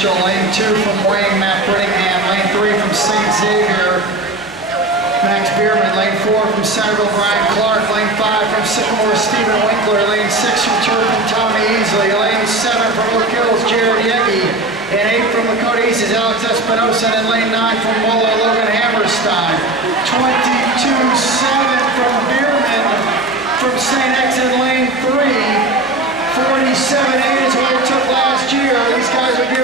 Mitchell. Lane 2 from Wayne, Matt Brittingham. Lane 3 from St. Xavier, Max Bierman. Lane 4 from Centerville, Brian Clark. Lane 5 from Sycamore, Stephen Winkler. Lane 6 from Turpin, Tommy Easley. Lane 7 from Oak Hills, Jared Yegi. And 8 from Lakota East is Alex Espinosa. And lane 9 from Muller, Logan Hammerstein. 22-7 from Bierman from St. X in lane 3. 47-8 is what it took last year. These guys are getting